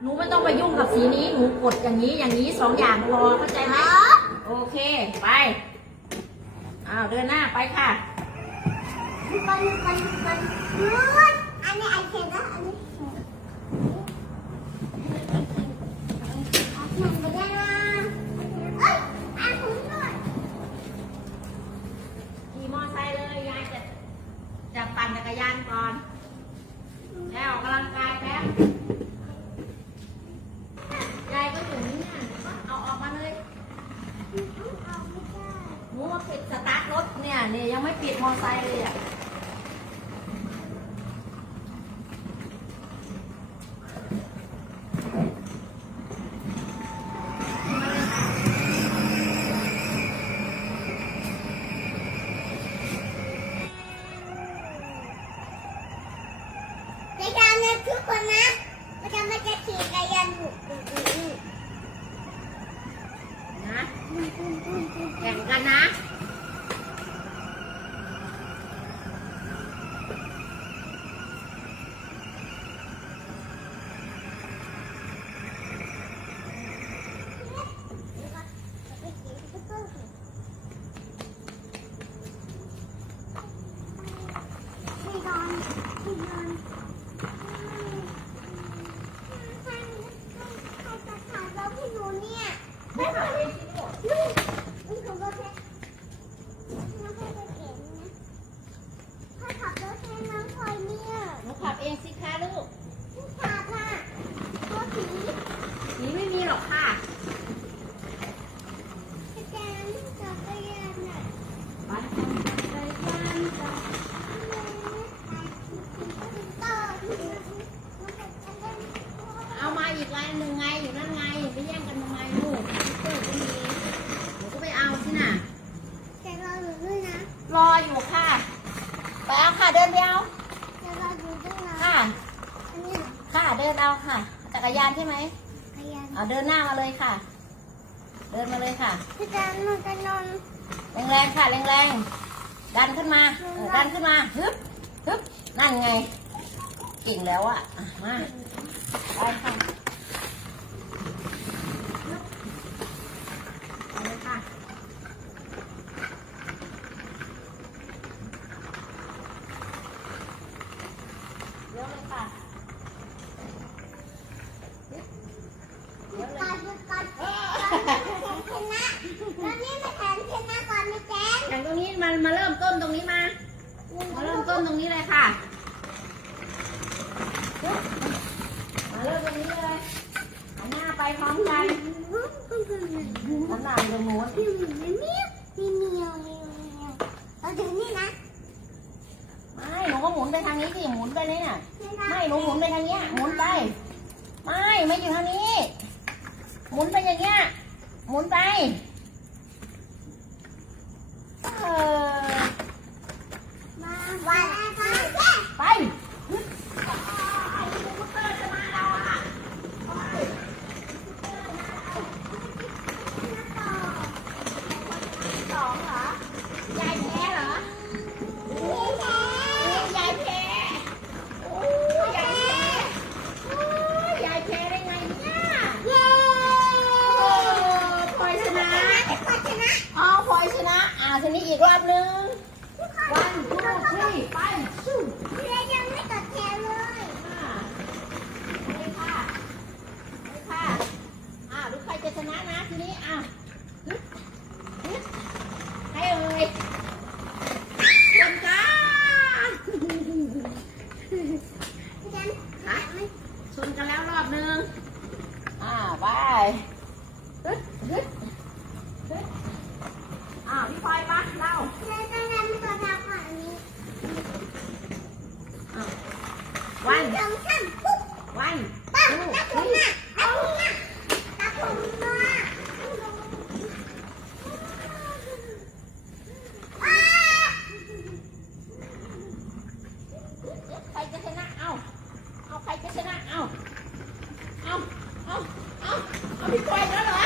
หนูไม่ต้องไปยุ่งกับสีนี้ หนูกดอย่างนี้อย่างนี้สองอย่างพอเข้าใจไหมโอเคไปอ้าวเดินหน้าไปค่ะมันมันมันนู้นอันนี้ไอเคนนะอันนี้มัน ปิดสตาร์ทรถเนี่ยเนี่ยยังไม่ปิดมอไซค์เลยอะในการเนี่ยทุกคนนะมันจะมาจะขี่จักรยานบุกบุกบุกบุกนะบุกบุกบุกบุกแข่งกันนะ ไม่นอนไม่นอนใครจะถ่ายเราพี่หนูเนี่ย ไม่ขับเองสิลูก ลูกนี่ของรถแค่น้องพลอยจะเก่งนะถ้าขับรถแค่น้องพลอยเนี่ย หนูขับเองสิคะลูก ผู้ขับน่ะรถผี หนีไม่มีหรอกค่ะ จักรยานจักรยานน่ะ ไปจักรยานจ้ะ เอามาอีกลายหนึ่งไงอยู่นั่นไงไปแย่งกันทำไมลูกเปิดก็มีหนูก็ไปเอาสิน่ะ จะรอหนูด้วยนะ รออยู่ค่ะไปเอาค่ะเดินไปเอาจะรอหนูด้วยนะค่ะอันนี้ค่ะเดินเอาค่ะ จักรยานใช่ไหมจักรยานเอาเดินหน้ามาเลยค่ะ เดินมาเลยค่ะพี่จันมันจะนอนแรงๆค่ะแรงๆดันขึ้นมาเออดันขึ้นมาฮึบฮึบนั่นไง เก่งแล้วอะอะมาไปค่ะไปเลยค่ะเลี้ยวเลยค่ะเลี้ยวเล ก่อย นหยุดก่อนก่อนชนะตอนนี้มาแทนชนะก่อนไม่แจ้ง อย่างตรงนี้มันมาเริ่มต้นตรงนี้มา มาเริ่มต้นตรงนี้เลยค่ะมาเริ่มตรงนี้เลยหันหน้าไปพร้อมกันหันหน้าไปตรงโน้นมีเมียวมีเมียวมีเมียวเราถึงนี่นะไม่หนูก็หมุนไปทางนี้สิหมุนไปเลยน่ะไม่หนูหมุนไปทางเนี้ยหมุนไปไม่ไม่อยู่ทางนี้ หมุนไปอย่างเงี้ยหมุนไปเออมาวันแรกค่ะ ไปสองเหรอยายแพ้เหรอ ยายแพ้โอ้ยายแพ้โอ้ยายแพ้ได้ไงเนี่ย เย้ โอ้พลอยชนะ ขอชนะ อ๋อพลอยชนะ อ่าที นี้อีกรอบนึงวันทูทรีไปสู้เรายังไม่ตัดแถวเลยอ่าไปค่ะไปค่ะอ่าดูกใครจะชนะนะทีนี้อะฮึดฮึดให้เอ่ยชนกันจันฮะชนกันแล้วรอบนึงอ่าไปฮึดฮึดฮึดอ่าพี่พลอยมาเล่า เราต้องทำตัวเราก่อนนี้ วันสองสาปุ๊บวันป้าทูตาทผมรีน่ะตาตาผมน่ะอ้าใครจะชนะเอาเอาใครจะชนะเอาเอาเอาเอาเอาพี่พลอยแล้วเหรอ